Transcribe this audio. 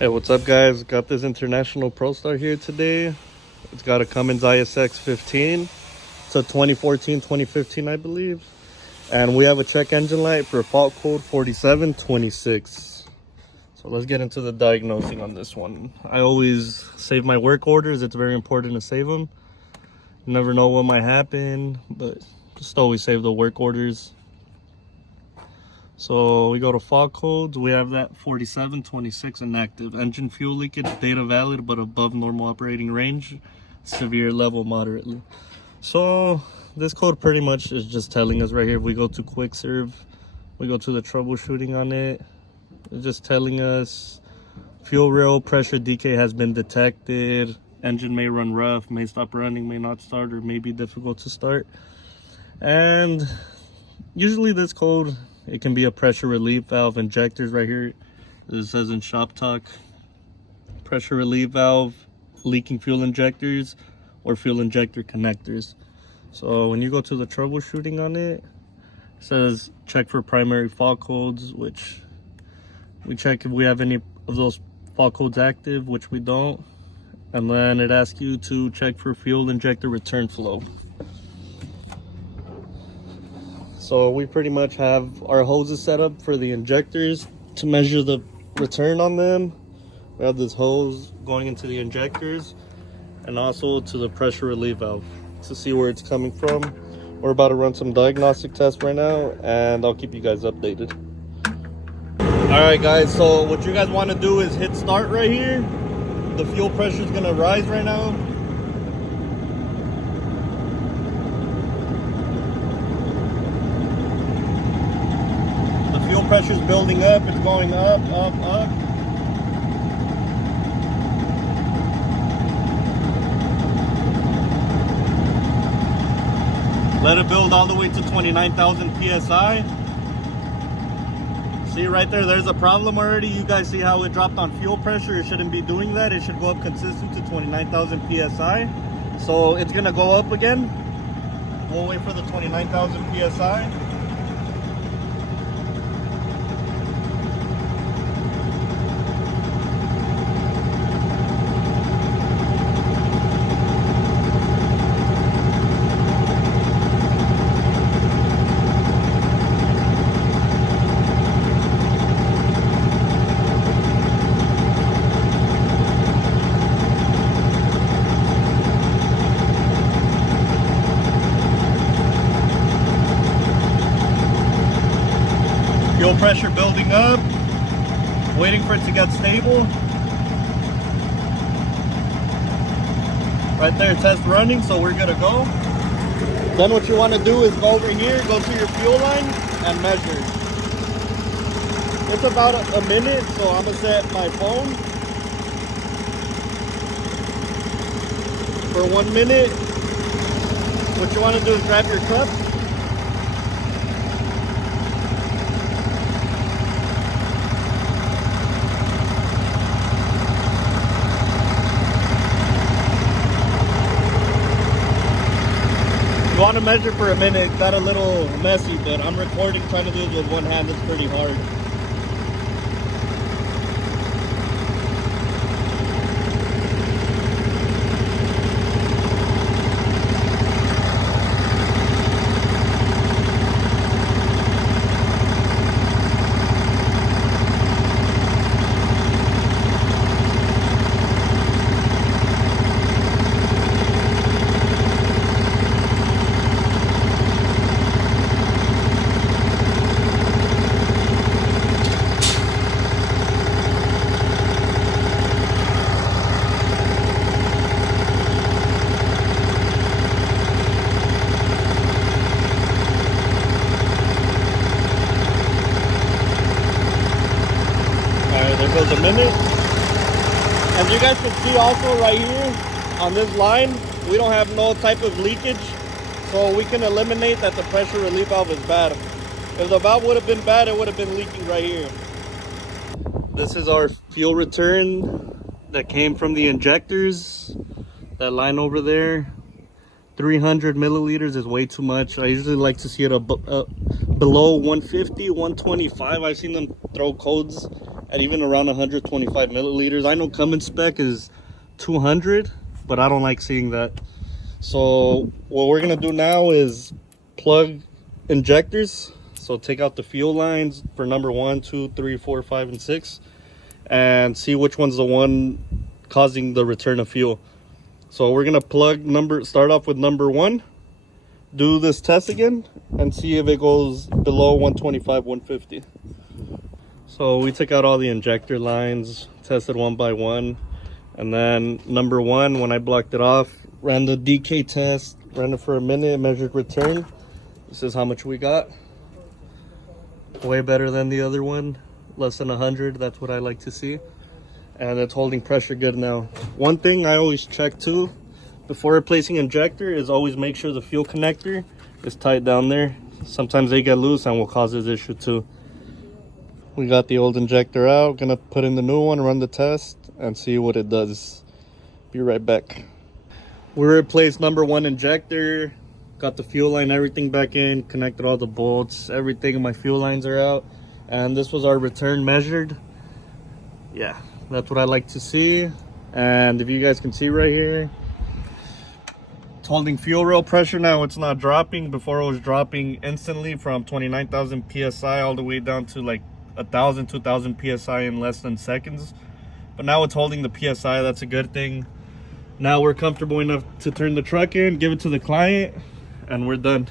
Hey, what's up, guys? Got this International Pro Star here today. It's got a Cummins isx15. It's a 2014-2015, I believe. And we have a check engine light for fault code 4726. So let's get into the diagnosing on this one. I always save my work orders. It's very important to save them. You never know what might happen, but just always save the work orders. So we go to fault codes. We have that 4726 inactive. Engine fuel leakage, data valid but above normal operating range. Severe level moderately. So this code pretty much is just telling us right here. If we go to quick serve, we go to the troubleshooting on it. It's just telling us fuel rail pressure decay has been detected. Engine may run rough, may stop running, may not start, or may be difficult to start. And usually this code, it can be a pressure relief valve injectors right here. It says in shop talk, pressure relief valve, leaking fuel injectors, or fuel injector connectors. So when you go to the troubleshooting on it, it says check for primary fault codes, which we check if we have any of those fault codes active, which we don't. And then it asks you to check for fuel injector return flow. So we pretty much have our hoses set up for the injectors to measure the return on them. We have this hose going into the injectors and also to the pressure relief valve to see where it's coming from. We're about to run some diagnostic tests right now, and I'll keep you guys updated. All right, guys, so what you guys want to do is hit start right here. The fuel pressure is going to rise right now. Fuel pressure is building up. It's going up, up, up. Let it build all the way to 29,000 psi. See right there, there's a problem already. You guys see how it dropped on fuel pressure? It shouldn't be doing that. It should go up consistent to 29,000 psi. So it's gonna go up again. We'll wait for the 29,000 psi. Fuel pressure building up, waiting for it to get stable. Right there, test running, so we're gonna go. Then what you want to do is go over here, go to your fuel line, and measure. It's about a minute, so I'm gonna set my phone for 1 minute. What you want to do is grab your cup. You want to measure for a minute. Got a little messy, but I'm recording, trying to do it with one hand. It's pretty hard. There goes a minute. As you guys can see also right here on this line, we don't have no type of leakage, so we can eliminate that the pressure relief valve is bad. If the valve would have been bad, it would have been leaking right here. This is our fuel return that came from the injectors. That line over there, 300 milliliters is way too much. I usually like to see it below 150, 125. I've seen them throw codes at even around 125 milliliters. I know Cummins spec is 200, but I don't like seeing that. So what we're gonna do now is plug injectors. So take out the fuel lines for number 1, 2, 3, 4, 5, and 6, and see which one's the one causing the return of fuel. So we're gonna start off with number 1, do this test again, and see if it goes below 125, 150. So we took out all the injector lines, tested one by one, and then number 1, when I blocked it off, ran the DK test, ran it for a minute, measured return. This is how much we got. Way better than the other one, less than 100. That's what I like to see. And it's holding pressure good now. One thing I always check too before replacing injector is always make sure the fuel connector is tight down there. Sometimes they get loose and will cause this issue too. We got the old injector out, gonna put in the new one, run the test, and see what it does. Be right back. We replaced number 1 injector, got the fuel line, everything back in, connected all the bolts, everything. My fuel lines are out, and this was our return measured. Yeah, that's what I like to see. And if you guys can see right here, it's holding fuel rail pressure now. It's not dropping. Before it was dropping instantly from 29,000 psi all the way down to like 1,000, 2,000 psi in less than seconds. But now it's holding the psi. That's a good thing. Now we're comfortable enough to turn the truck in, give it to the client, and we're done.